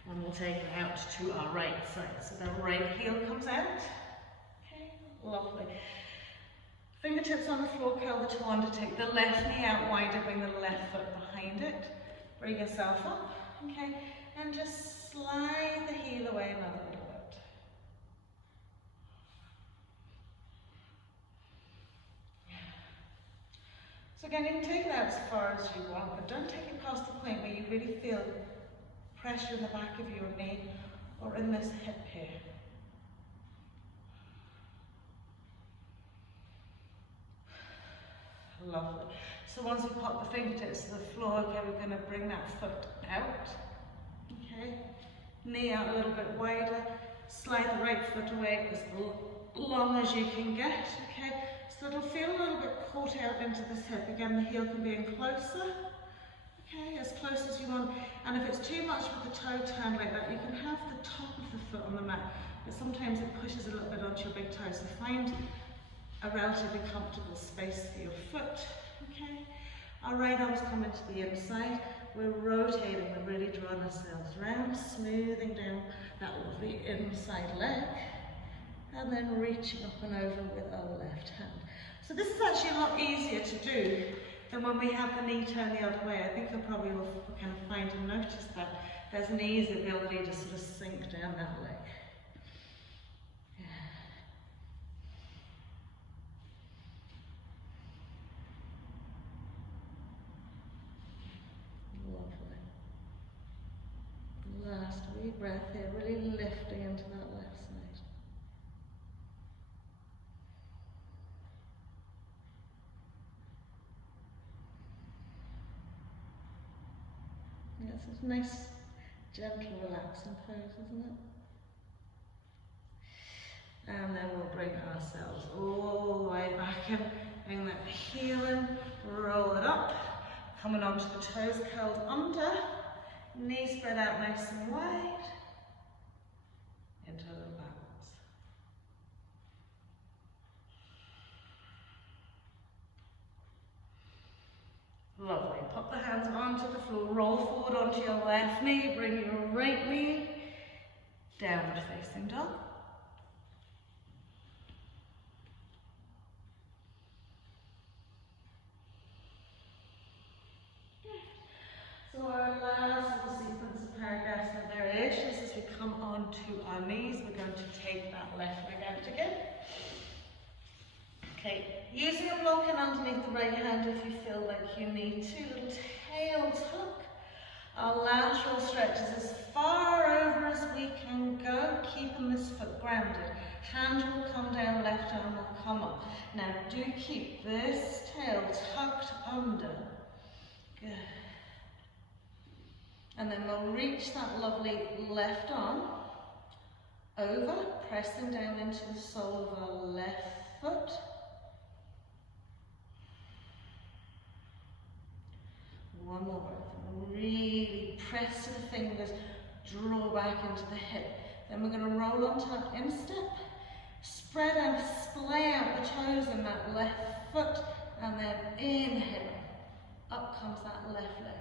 And we'll take it out to our right side. So the right heel comes out. Okay, lovely. Fingertips on the floor, curl the toe under, take the left knee out wider, bring the left foot behind it. Bring yourself up, okay, and just slide the heel away another little bit. So again, you can take it out as far as you want, but don't take it past the point where you really feel pressure in the back of your knee or in this hip here. Lovely. So once we pop the fingertips to the floor, okay, we're going to bring that foot out. Okay, knee out a little bit wider, slide the right foot away as long as you can get. Okay, so it'll feel a little bit caught out into this hip. Again, the heel can be in closer. Okay, as close as you want. And if it's too much with the toe turned like that, you can have the top of the foot on the mat, but sometimes it pushes a little bit onto your big toe. So find a relatively comfortable space for your foot. Okay, our right arm's coming to the inside. We're rotating, we're really drawing ourselves round, smoothing down that lovely inside leg, and then reaching up and over with our left hand. So this is actually a lot easier to do than when we have the knee turned the other way. I think you'll probably will kind of find and notice that there's an easy ability to sort of sink down that leg. Last wee breath here, really lifting into that left side. Yeah, it's a nice, gentle, relaxing pose, isn't it? And then we'll bring ourselves all the way back in, bring that heel in, roll it up, coming onto the toes, curled under. Knees spread out nice and wide, into a little balance. Lovely, pop the hands onto the floor, roll forward onto your left knee, bring your right knee, downward facing dog. So our last little sequence of Parigasana variations, as we come onto our knees, we're going to take that left leg out again. Okay, using a block in underneath the right hand if you feel like you need to. Little tail tuck. Our lateral stretches as far over as we we can go, keeping this foot grounded. Hand will come down, left arm will come up. Now do keep this tail tucked under. Good. And then we'll reach that lovely left arm over, pressing down into the sole of our left foot. One more breath. Really press to the fingers, draw back into the hip. Then we're going to roll onto that instep, spread and splay out the toes in that left foot, and then inhale. Up comes that left leg.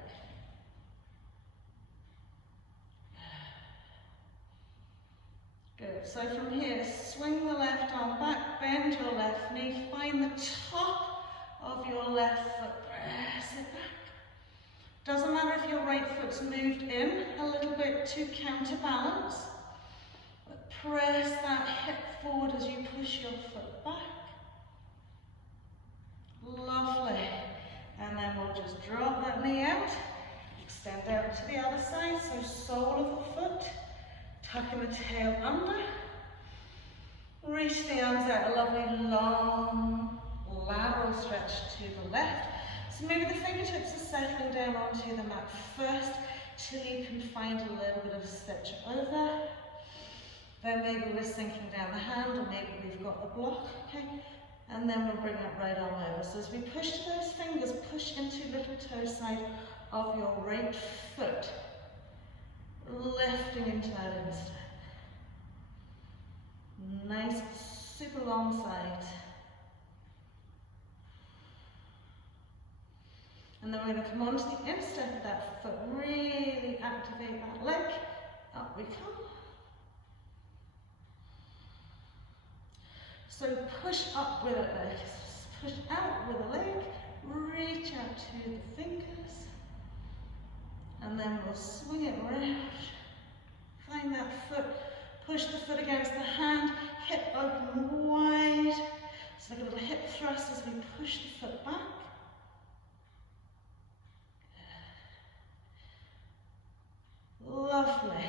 Good. So from here, swing the left arm back, bend your left knee, find the top of your left foot, press it back. Doesn't matter if your right foot's moved in a little bit to counterbalance, but press that hip forward as you push your foot back. Lovely. And then we'll just drop that knee out, extend out to the other side, so sole of the foot, tucking the tail under, reach the arms out, a lovely long lateral stretch to the left. So maybe the fingertips are settling down onto the mat first till you can find a little bit of stretch over. Then maybe we're sinking down the hand, or maybe we've got the block, okay? And then we'll bring that right arm over. So as we push to those fingers, push into little toe side of your right foot, lifting into that instep. Nice, super long side. And then we're going to come onto the instep of that foot, really activate that leg. Up we come. So push up with a leg, push out with a leg, reach out to the fingers, and then we'll swing it around. Find that foot, push the foot against the hand, hip open wide. It's like a little hip thrust as we push the foot back. Lovely.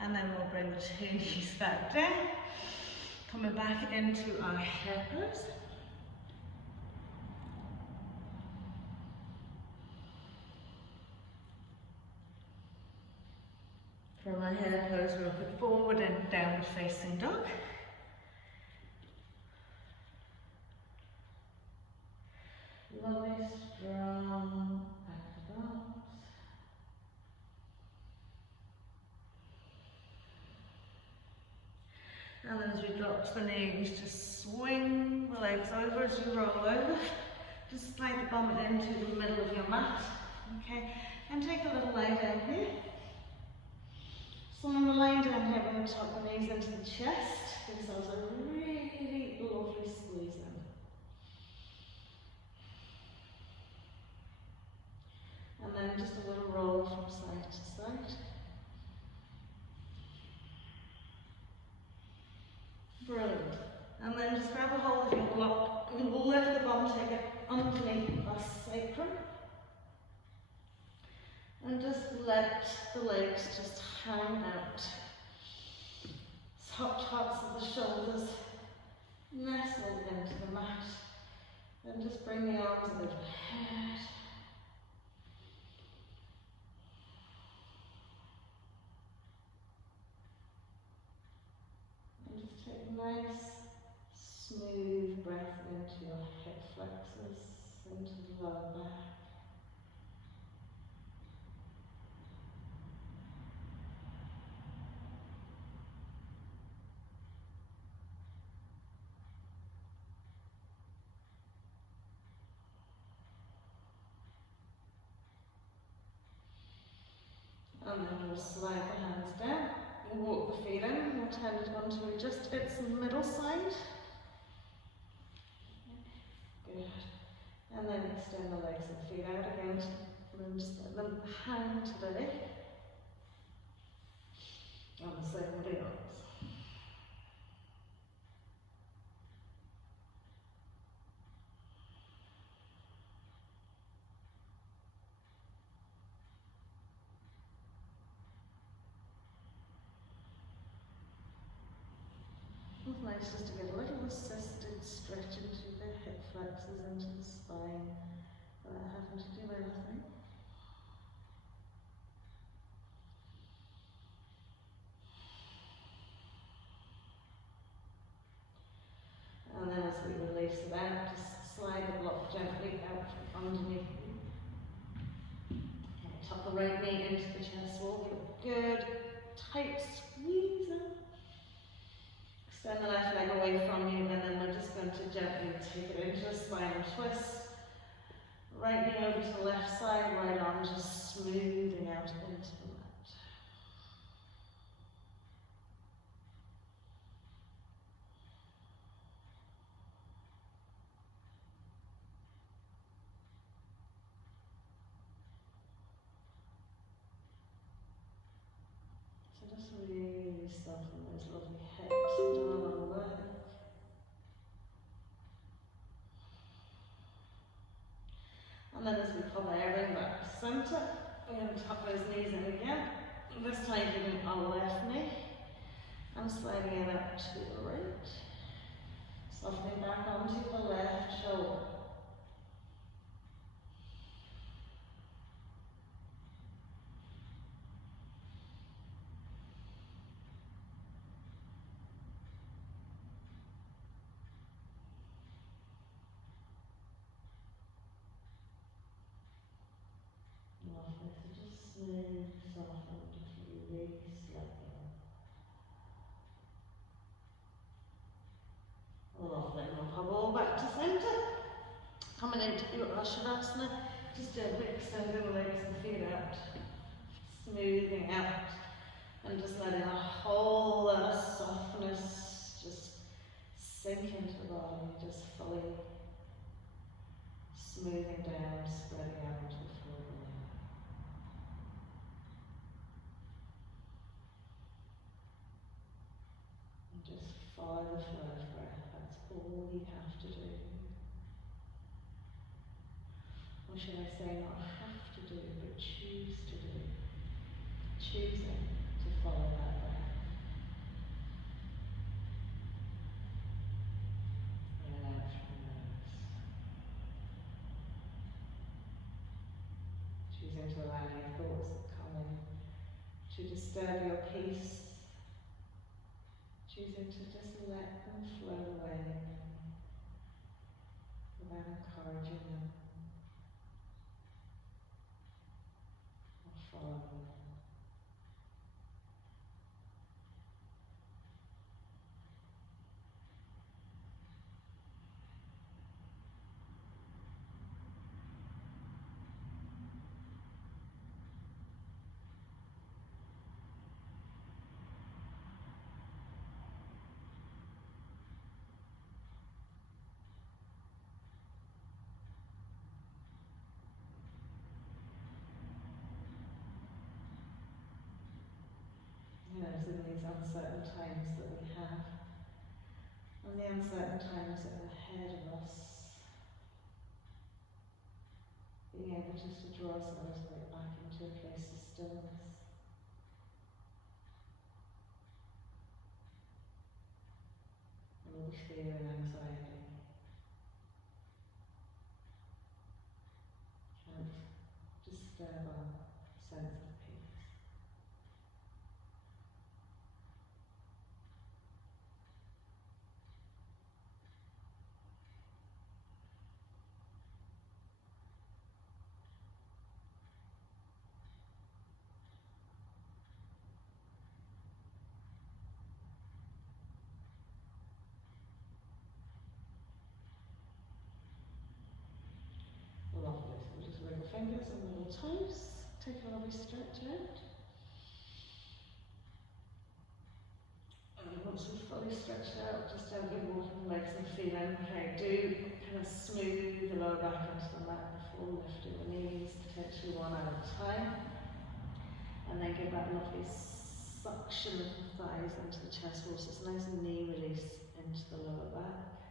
And then we'll bring the two knees back down. Coming back into our hair pose. From our hair pose, we'll put forward and downward facing dog. Lovely, strong active arms. And then as we drop to the knees, just swing the legs over as you roll over. Just slide the bum into the middle of your mat. Okay, and take a little lay down here. So on the line down here, we're going to tuck the knees into the chest. Give ourselves a really lovely squeeze in. And then just a little roll from side to side. Brilliant. And then just grab a hold of your block. We'll lift the bum, take it underneath our sacrum. And just let the legs just hang out. Top tops of the shoulders nestled into the mat. Then just bring the arms overhead. Nice, smooth breath into your hip flexors, into the lower back. And then we'll slide the hands down. We'll walk the feet in, we'll turn it onto just its middle side. Good. And then extend the legs and feet out again. And just let them hang today. And the same with the arms. nice just to get a little assisted stretch into the hip flexors, into the spine, without having to do anything. And then as we release it out, just slide the block gently out from underneath you. Tuck the right knee into the chest wall, give a good tight squeeze in. Extend the left leg away from you, and then we're just going to gently take it into a spinal twist. Right knee over to the left side, right arm just smoothing out into the mat. So just really soften those lovely hips down the back. And then as we come everything back to centre, we're going to tuck those knees in again. And this time giving our left knee and sliding it out to the right. Softening back onto the left shoulder. Lovely, so just smooth, soften, just release, let go. Lovely, we'll pop all back to centre. Coming into your Ashavasana, just gently extending the legs and feet out. Smoothing out. And just letting a whole lot of softness just sink into the body, just fully smoothing down, spreading out into the floor. Just follow the flow of breath, that's all you have to do. Or should I say not have to do, but choose to do. Choosing to follow that breath. In and out from the nose. Choosing to allow your thoughts that come in to disturb your peace. Choosing to just let them flow away without encouraging them or following them. You know, it's in these uncertain times that we have, and the uncertain times that are ahead of us, being able just to draw ourselves right back into a place of stillness. All the fear and anxiety can't disturb our sense of peace. Lovely, so just wiggle fingers and little toes, take a lovely stretch out. And once we've fully stretched out, just gently walking the legs and feet in. Okay, do kind of smooth the lower back into the mat before lifting the knees, potentially one at a time. And then give that lovely suction of the thighs into the chest wall, so it's a nice knee release into the lower back.